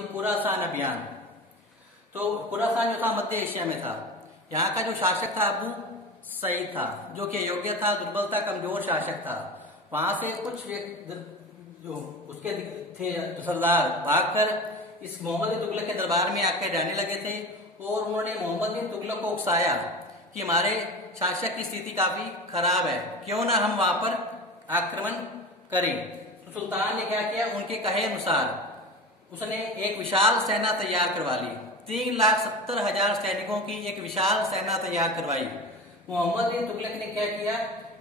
मोहम्मदी खुरासान अभियान। तो खुरासान जो था मध्य एशिया में था। यहाँ का जो शासक था अबू सईद था, जो कि अयोग्य था, दुर्बल था, कमजोर शासक था। वहां से कुछ जो उसके थे सरदार भागकर इस मोहम्मद बिन तुगलक के दरबार में आकर रहने लगे थे और उन्होंने मोहम्मद बिन तुगलक को उकसाया कि हमारे शासक की स्थिति काफी खराब है, क्यों ना हम वहां पर आक्रमण करें। तो सुल्तान ने क्या किया, उनके कहे अनुसार उसने एक विशाल सेना तैयार करवा ली। 3,70,000 सैनिकों की एक विशाल सेना तैयार करवाई। मोहम्मद बिन तुगलक ने क्या किया,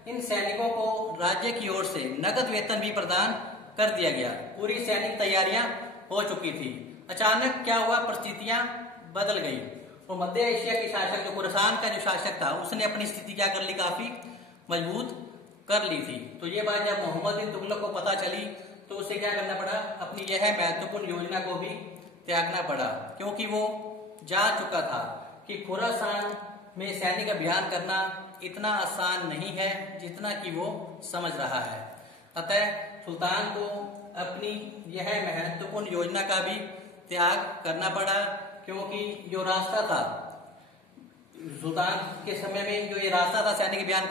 इन सैनिकों को राज्य की ओर से नगद वेतन भी प्रदान कर दिया गया। पूरी सैनिक तैयारियां हो चुकी थी। अचानक क्या हुआ, परिस्थितियां बदल गई और मध्य एशिया के शासक जो खुरासान का जो शासक था उसने अपनी स्थिति क्या कर ली, काफी मजबूत कर ली थी। तो ये बात जब मोहम्मद बिन तुगलक को पता चली तो उसे क्या करना पड़ा, अपनी यह महत्वपूर्ण योजना को भी त्यागना पड़ा, क्योंकि वो जान चुका था कि खुरासान में सैनिक अभियान करना इतना आसान नहीं है जितना कि वो समझ रहा है। अतः सुल्तान को अपनी यह महत्वपूर्ण योजना का भी त्याग करना पड़ा, क्योंकि जो रास्ता था सुल्तान के समय में, जो ये रास्ता था सैनिक अभियान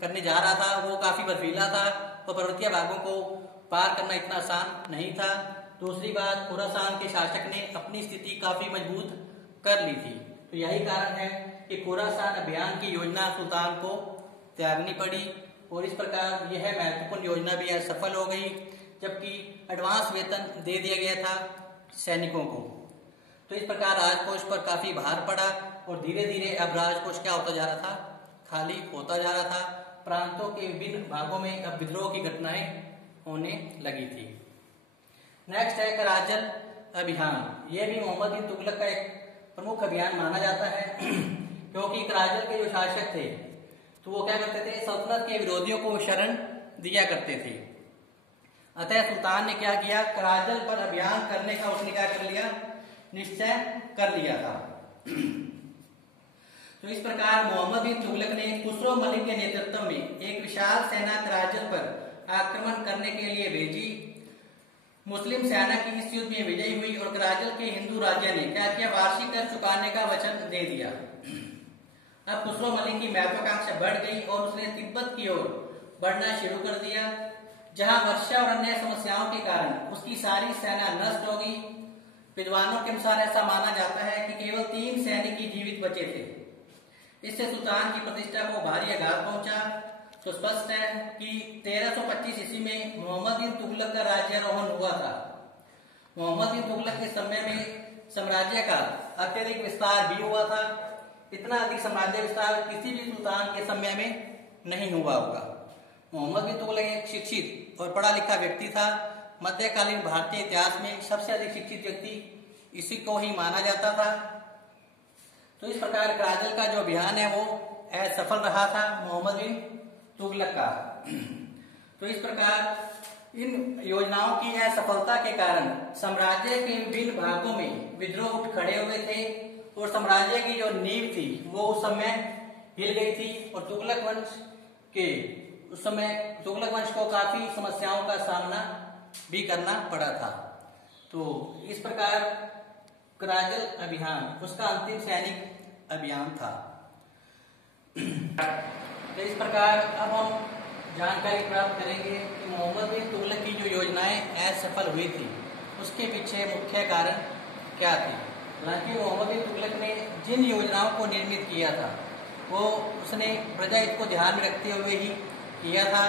करने जा रहा था, वो काफी बर्फीला था और पर्वतीय भागों को पार करना इतना आसान नहीं था। दूसरी बात, खुरासान के शासक ने अपनी स्थिति काफी मजबूत कर ली थी। तो यही कारण है कि खुरासान अभियान की योजना सुल्तान को त्यागनी पड़ी और इस प्रकार यह महत्वपूर्ण योजना भी असफल हो गई, जबकि एडवांस वेतन दे दिया गया था सैनिकों को। तो इस प्रकार राजकोष पर काफी भार पड़ा और धीरे धीरे अब राजकोष क्या होता जा रहा था, खाली होता जा रहा था। प्रांतों के विभिन्न भागों में अब विद्रोह की घटनाएं होने लगी थी। नेक्स्ट है कराजल अभियान। यह भी मोहम्मद बिन तुगलक का एक प्रमुख अभियान माना जाता है, क्योंकि कराजल के जो शासक थे तो वो क्या करते थे, सल्तनत के विरोधियों को शरण दिया करते थे। अतः सुल्तान ने क्या किया, कराजल पर अभियान करने का उसने क्या कर लिया, निश्चय कर लिया था। तो इस प्रकार मोहम्मद बिन तुगलक ने खुसरो मलिक के नेतृत्व में एक विशाल सेना कराजल पर आक्रमण करने के लिए भेजी। मुस्लिम सेना की इस युद्ध में विजयी हुई और कराजल के हिंदू राजा ने क्या किया, वार्षिक कर चुकाने का वचन दे दिया। अब खुसरो मलिक की महत्वाकांक्षा बढ़ गई और उसने तिब्बत की ओर बढ़ना शुरू कर दिया, जहां वर्षा और अन्य समस्याओं के कारण उसकी सारी सेना नष्ट हो गई। विद्वानों के अनुसार ऐसा माना जाता है कि केवल 3 सैनिक ही जीवित बचे थे। इससे सुल्तान की प्रतिष्ठा को भारी आघात पहुंचा। तो स्पष्ट है कि 1325 ईस्वी में मोहम्मद बिन तुगलक का राज्यारोहण हुआ था। मोहम्मद बिन तुगलक के समय में साम्राज्य का अत्यधिक विस्तार भी हुआ था। इतना अधिक साम्राज्य विस्तार किसी भी सुल्तान के समय में नहीं हुआ होगा। मोहम्मद बिन तुगलक एक शिक्षित और पढ़ा लिखा व्यक्ति था। मध्यकालीन भारतीय इतिहास में सबसे अधिक शिक्षित व्यक्ति इसी को ही माना जाता था। तो इस प्रकार कराजल का जो अभियान है वो असफल रहा था मोहम्मद बिन तुगलक का। तो इस प्रकार इन योजनाओं की असफलता के कारण साम्राज्य के विभिन्न भागों में विद्रोह उठ खड़े हुए थे और साम्राज्य की जो नींव थी वो उस समय हिल गई थी और तुगलक वंश के उस समय तुगलक वंश को काफी समस्याओं का सामना भी करना पड़ा था। तो इस प्रकार कराजल अभियान उसका अंतिम सैनिक अभियान था। तो इस प्रकार अब हम जानकारी प्राप्त करेंगे कि मोहम्मद बिन तुगलक की जो योजनाएं असफल हुई थी उसके पीछे मुख्य कारण क्या थे। हालांकि मोहम्मद बिन तुगलक ने जिन योजनाओं को निर्मित किया था वो उसने प्रजा हित को ध्यान में रखते हुए ही किया था।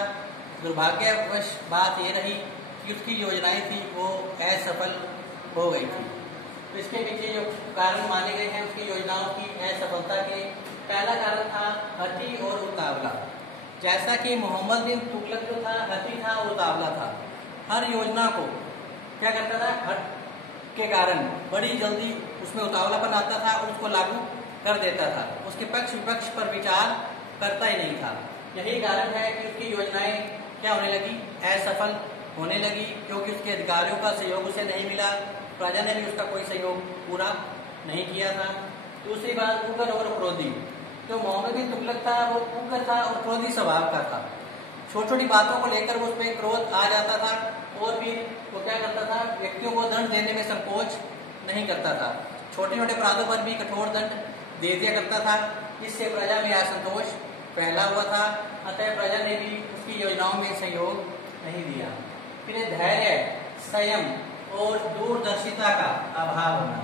दुर्भाग्यवश बात यह रही कि उसकी योजनाएं थी वो असफल हो गई थी। तो इसके पीछे जो कारण माने गए हैं उसकी योजनाओं की असफलता के, पहला कारण था हठी और उतावला। जैसा कि मोहम्मद बिन तुगलक जो था हठी था और उतावला था, हर योजना को क्या करता था, हट के कारण बड़ी जल्दी उसमें उतावलापन आता था और उसको लागू कर देता था। उसके पक्ष विपक्ष पर विचार करता ही नहीं था। यही कारण है कि उसकी योजनाएं क्या होने लगी, असफल होने लगी, क्योंकि उसके अधिकारियों का सहयोग उसे नहीं मिला। प्रजा ने भी उसका कोई सहयोग पूरा नहीं किया था। दूसरी बात, उग्र और क्रोधी। जो मोहम्मद बिन तुगलक था वो उग्र था और क्रोधी स्वभाव का था। छोटी छोटी बातों को लेकर उस पर क्रोध आ जाता था और फिर वो क्या करता था, व्यक्तियों को दंड देने में संकोच नहीं करता था, छोटे छोटे अपराधों पर भी कठोर दंड दे दिया करता था। इससे प्रजा में असंतोष फैला हुआ था, अतः प्रजा ने भी उसकी योजनाओं में सहयोग नहीं दिया। फिर धैर्य, संयम और दूरदर्शिता का अभाव होना।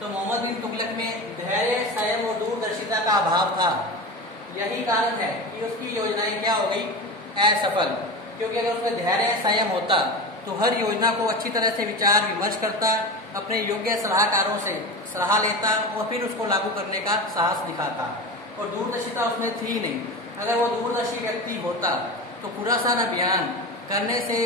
तो मोहम्मद बिन तुगलक में धैर्य, संयम और दूरदर्शिता का अभाव था। यही कारण है कि उसकी योजनाएं क्या हो गई, असफल। क्योंकि अगर उसमें धैर्य, संयम होता तो हर योजना को अच्छी तरह से विचार विमर्श करता, अपने योग्य सलाहकारों से सलाह लेता और फिर उसको लागू करने का साहस दिखाता। और दूरदर्शिता उसमें थी नहीं। अगर वो दूरदर्शी व्यक्ति होता तो पूरा सारा अभियान करने से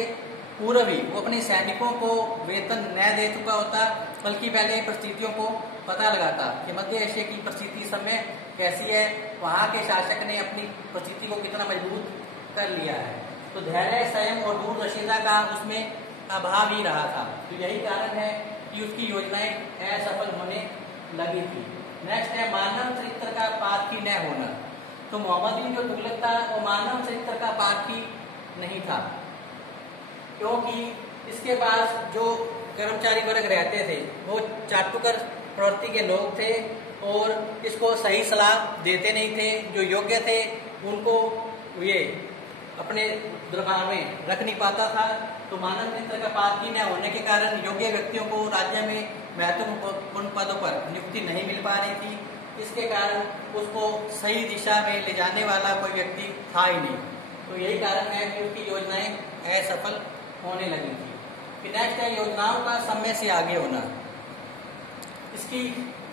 पूर्व ही वो अपने सैनिकों को वेतन न दे चुका होता, बल्कि पहले परिस्थितियों को पता लगाता कि मध्य एशिया की परिस्थिति इस समय कैसी है, वहाँ के शासक ने अपनी परिस्थिति को कितना मजबूत कर लिया है। तो धैर्य, संयम और दूरदर्शिता का उसमें अभाव ही रहा था। तो यही कारण है कि उसकी योजनाएं असफल होने लगी थी। नेक्स्ट है मानव चरित्र का पाठी न होना। तो मोहम्मद बिन जो तुगलक था वो मानव चरित्र का पाठी नहीं था, क्योंकि इसके पास जो कर्मचारी वर्ग रहते थे वो चाटुकर प्रवृत्ति के लोग थे और इसको सही सलाह देते नहीं थे। जो योग्य थे उनको ये अपने दरबार में रख नहीं पाता था। तो मानव चरित्र का पाठी न होने के कारण योग्य व्यक्तियों को राज्य में महत्वपूर्ण पदों पर नियुक्ति नहीं मिल पा रही थी। इसके कारण उसको सही दिशा में ले जाने वाला कोई व्यक्ति था ही नहीं। तो यही कारण है कि उसकी योजनाएं असफल होने लगी थी। फिर नेक्स्ट है योजनाओं का समय से आगे होना। इसकी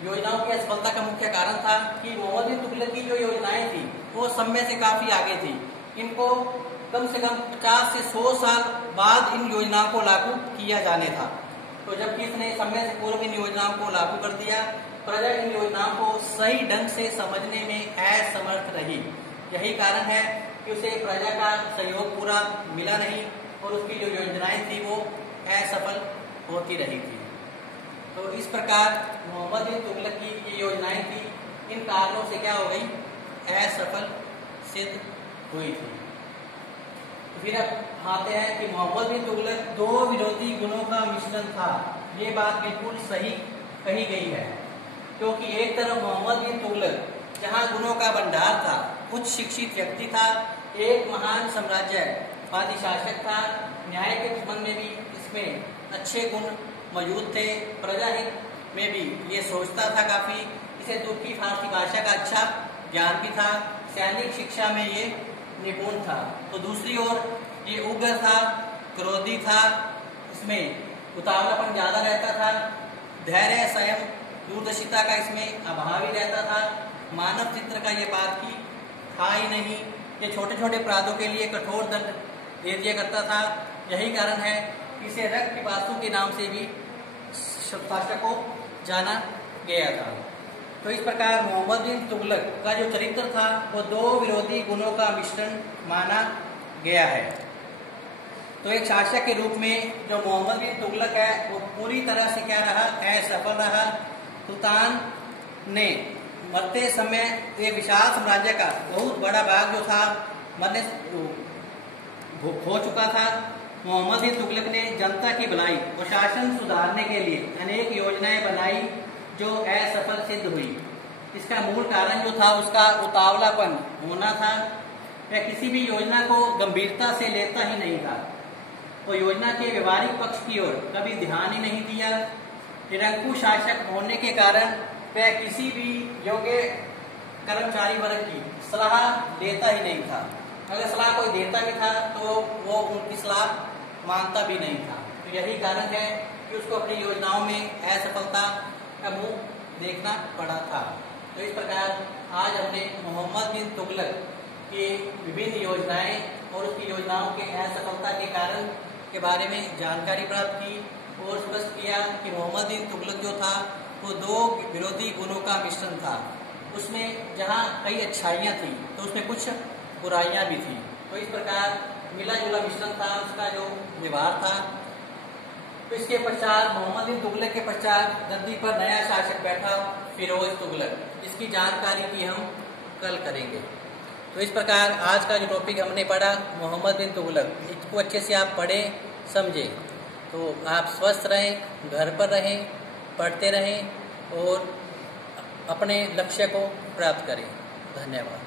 योजनाओं की असफलता का मुख्य कारण था कि मोहम्मद बिन तुगलक की जो योजनाएं थी वो समय से काफी आगे थी। इनको कम से कम 50 से 100 साल बाद इन योजनाओं को लागू किया जाने था। तो जबकि इसने समय से पूर्व इन योजनाओं को लागू कर दिया, प्रजा इन योजनाओं को सही ढंग से समझने में असमर्थ रही। यही कारण है कि उसे प्रजा का सहयोग पूरा मिला नहीं और उसकी जो योजनाएं थी वो असफल होती रही थी। तो इस प्रकार मोहम्मद बिन तुगलक की ये योजनाएं थी, इन कारणों से क्या हो गई, असफल सिद्ध हुई थी। फिर अब आते हैं कि मोहम्मद बिन तुगलक दो विरोधी गुणों का मिश्रण था। ये बात बिल्कुल सही कही गई है, क्योंकि एक तरफ मोहम्मद बिन तुगलक जहाँ गुणों का भंडार था, उच्च शिक्षित व्यक्ति था, एक महान साम्राज्यवादी शासक था, न्याय के संबंध में भी इसमें अच्छे गुण मौजूद थे, प्रजाहित में भी ये सोचता था काफी, इसे तुर्की फारसी भाषा का अच्छा ज्ञान भी था, सैनिक शिक्षा में ये निपुण था। तो दूसरी ओर ये उग्र था, क्रोधी था, इसमें उतावलापन ज्यादा रहता था, धैर्य, संयम, दूरदर्शिता का इसमें अभाव ही रहता था, मानव चित्र का ये बात की था ही नहीं। ये छोटे छोटे अपराधों के लिए कठोर दंड दे दिया करता था। यही कारण है कि इसे रक्त पिपासु के नाम से भी शासक को जाना गया था। तो इस प्रकार मोहम्मद बिन तुगलक का जो चरित्र था वो दो विरोधी गुणों का मिश्रण माना गया है। तो एक शासक के रूप में जो मोहम्मद बिन तुगलक है वो पूरी तरह से क्या रहा, असफल रहा। सुल्तान ने मरते समय ये विशाल साम्राज्य का बहुत बड़ा भाग जो था मरने हो चुका था। मोहम्मद बिन तुगलक ने जनता की भलाई और शासन सुधारने के लिए अनेक योजनाएं बनाई जो असफल सिद्ध हुई। इसका मूल कारण जो था उसका उतावलापन होना था। वह किसी भी योजना को गंभीरता से लेता ही नहीं था। वो योजना के व्यवहारिक पक्ष की ओर कभी ध्यान ही नहीं दिया। निरंकुश शासक होने के कारण वह किसी भी योग्य कर्मचारी वर्ग की सलाह देता ही नहीं था। अगर सलाह कोई देता भी था तो वो उनकी सलाह मानता भी नहीं था। तो यही कारण है कि उसको अपनी योजनाओं में असफलता का मुंह देखना पड़ा था। तो इस प्रकार आज हमने मोहम्मद बिन तुगलक की विभिन्न योजनाएं और उसकी योजनाओं के असफलता के कारण के बारे में जानकारी प्राप्त की और स्पष्ट किया कि मोहम्मद बिन तुगलक जो था वो दो विरोधी गुणों का मिश्रण था। उसमें जहाँ कई अच्छाइयाँ थी तो उसमें कुछ बुराइयाँ भी थी। तो इस प्रकार मिला जुला मिश्रण था उसका जो व्यवहार था। तो इसके पश्चात मोहम्मद बिन तुगलक के पश्चात गद्दी पर नया शासक बैठा, फिरोज तुगलक। इसकी जानकारी की हम कल करेंगे। तो इस प्रकार आज का जो टॉपिक हमने पढ़ा मोहम्मद बिन तुगलक, इसको अच्छे से आप पढ़ें समझें। तो आप स्वस्थ रहें, घर पर रहें, पढ़ते रहें और अपने लक्ष्य को प्राप्त करें। धन्यवाद।